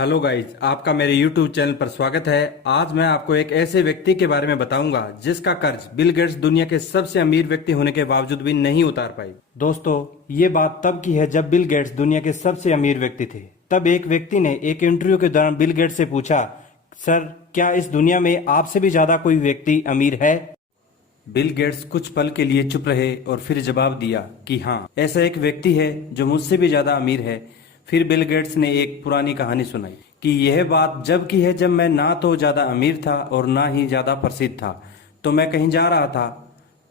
Hello guys, आपका मेरे YouTube channel पर स्वागत है। आज मैं आपको एक ऐसे व्यक्ति के बारे में बताऊंगा जिसका कर्ज बिल गेट्स दुनिया के सबसे अमीर व्यक्ति होने के बावजूद भी नहीं उतार पाई। दोस्तों, ये बात तब की है जब बिल गेट्स दुनिया के सबसे अमीर व्यक्ति थे। तब एक व्यक्ति ने एक इंटरव्यू के दौरान बिल गेट्स से पूछा, सर क्या इस दुनिया में आपसे भी ज्यादा कोई व्यक्ति अमीर है? बिल गेट्स कुछ पल के लिए चुप रहे और फिर जवाब दिया कि हाँ, ऐसा एक व्यक्ति है जो मुझसे भी ज्यादा अमीर है। फिर बिल गेट्स ने एक पुरानी कहानी सुनाई कि यह बात जब की है जब मैं ना तो ज्यादा अमीर था और ना ही ज्यादा प्रसिद्ध था। तो मैं कहीं जा रहा था।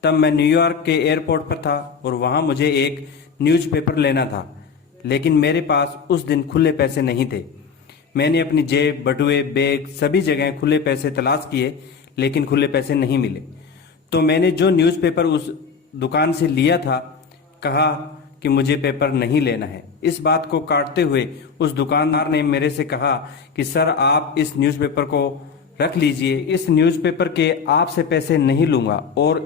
तब मैं न्यूयॉर्क के एयरपोर्ट पर था और वहां मुझे एक न्यूज़पेपर लेना था, लेकिन मेरे पास उस दिन खुले पैसे नहीं थे। मैंने अपनी जेब, बटुए, बैग सभी जगह खुले पैसे तलाश किए, लेकिन खुले पैसे नहीं मिले। तो मैंने जो न्यूज़पेपर उस दुकान से लिया था, कहा कि मुझे पेपर नहीं लेना है। इस बात को काटते हुए उस दुकानदार ने मेरे से कहा कि सर आप इस न्यूज़पेपर को रख लीजिए, इस न्यूज़पेपर के आपसे पैसे नहीं लूंगा। और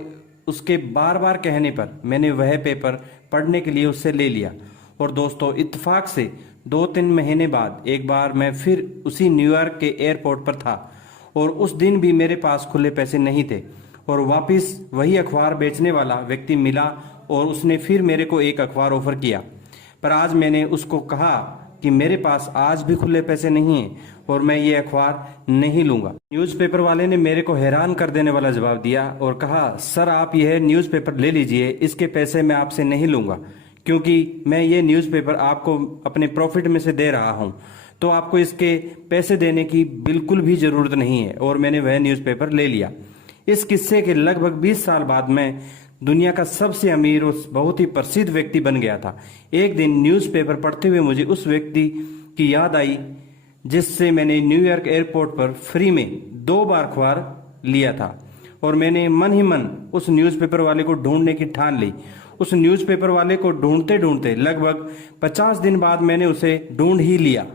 उसके बार बार कहने पर मैंने वह पेपर पढ़ने के लिए उससे ले लिया। और दोस्तों, इत्तेफाक से 2-3 महीने बाद एक बार मैं फिर उसी न्यूयॉर्क के एयरपोर्ट पर था और उस दिन भी मेरे पास खुले पैसे नहीं थे। और वापिस वही अखबार बेचने वाला व्यक्ति मिला और उसने फिर मेरे को एक अखबार ऑफर किया। पर आज मैंने उसको कहा कि मेरे पास आज भी खुले पैसे नहीं हैं और मैं ये अखबार नहीं लूंगा। न्यूज़पेपर वाले ने मेरे को हैरान कर देने वाला जवाब दिया और कहा, सर आप यह न्यूज़पेपर ले लीजिए, इसके पैसे मैं आपसे नहीं लूंगा, क्योंकि मैं ये न्यूज़पेपर आपको अपने प्रॉफिट में से दे रहा हूं, तो आपको इसके पैसे देने की बिल्कुल भी जरूरत नहीं है। और मैंने वह न्यूज़पेपर ले लिया। इस किस्से के लगभग 20 साल बाद मैं दुनिया का सबसे अमीर और बहुत ही प्रसिद्ध व्यक्ति बन गया था। एक दिन न्यूज़पेपर पढ़ते हुए मुझे उस व्यक्ति की याद आई जिससे मैंने न्यूयॉर्क एयरपोर्ट पर फ्री में 2 बार अखबार लिया था। और मैंने मन ही मन उस न्यूज़पेपर वाले को ढूंढने की ठान ली। उस न्यूज़पेपर वाले को ढूंढते ढूंढते लगभग 50 दिन बाद मैंने उसे ढूंढ ही लिया।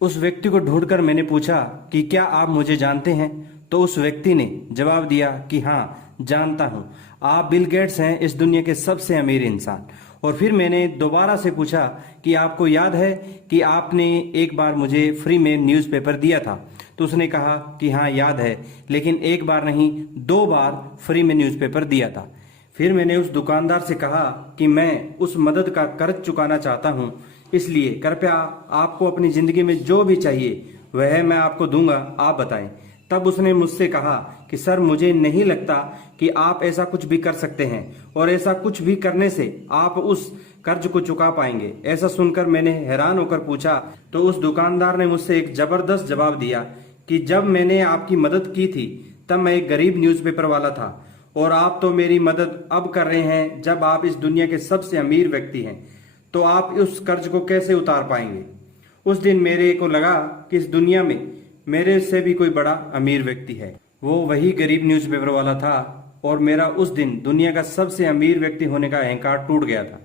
उस व्यक्ति को ढूंढकर मैंने पूछा कि क्या आप मुझे जानते हैं? तो उस व्यक्ति ने जवाब दिया कि हाँ, जानता हूं, आप बिल गेट्स हैं, इस दुनिया के सबसे अमीर इंसान। और फिर मैंने दोबारा से पूछा कि आपको याद है कि आपने एक बार मुझे फ्री में न्यूज़पेपर दिया था? तो उसने कहा कि हाँ याद है, लेकिन एक बार नहीं 2 बार फ्री में न्यूज़पेपर दिया था। फिर मैंने उस दुकानदार से कहा कि मैं उस मदद का कर्ज चुकाना चाहता हूँ, इसलिए कृपया आपको अपनी जिंदगी में जो भी चाहिए वह मैं आपको दूंगा, आप बताएं। तब उसने मुझसे कहा कि सर मुझे नहीं लगता कि आप ऐसा कुछ भी कर सकते हैं और ऐसा कुछ भी करने से आप उस कर्ज को चुका पाएंगे। ऐसा सुनकर मैंने हैरान होकर पूछा। तो उस दुकानदार ने मुझसे एक जबरदस्त जवाब दिया कि जब मैंने आपकी मदद की थी तब मैं एक गरीब न्यूज़पेपर वाला था, और आप तो मेरी मदद अब कर रहे हैं जब आप इस दुनिया के सबसे अमीर व्यक्ति हैं, तो आप उस कर्ज को कैसे उतार पाएंगे? उस दिन मेरे को लगा कि इस दुनिया में मेरे से भी कोई बड़ा अमीर व्यक्ति है। वो वही गरीब न्यूज़पेपर वाला था और मेरा उस दिन दुनिया का सबसे अमीर व्यक्ति होने का अहंकार टूट गया था,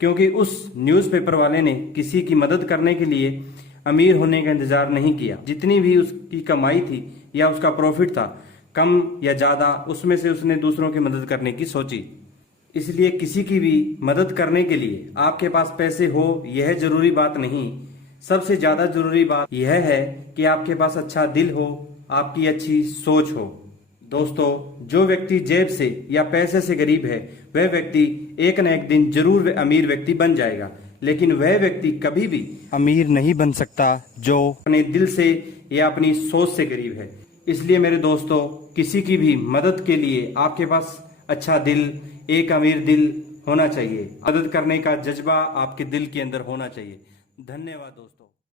क्योंकि उस न्यूज़पेपर वाले ने किसी की मदद करने के लिए अमीर होने का इंतजार नहीं किया। जितनी भी उसकी कमाई थी या उसका प्रॉफिट था, कम या ज्यादा, उसमें से उसने दूसरों की मदद करने की सोची। इसलिए किसी की भी मदद करने के लिए आपके पास पैसे हो यह जरूरी बात नहीं। सबसे ज्यादा जरूरी बात यह है कि आपके पास अच्छा दिल हो, आपकी अच्छी सोच हो। दोस्तों, जो व्यक्ति जेब से या पैसे से गरीब है वह व्यक्ति एक न एक दिन जरूर अमीर व्यक्ति बन जाएगा, लेकिन वह व्यक्ति कभी भी अमीर नहीं बन सकता जो अपने दिल से या अपनी सोच से गरीब है। इसलिए मेरे दोस्तों, किसी की भी मदद के लिए आपके पास अच्छा दिल, एक अमीर दिल होना चाहिए। मदद करने का जज्बा आपके दिल के अंदर होना चाहिए। धन्यवाद दोस्तों।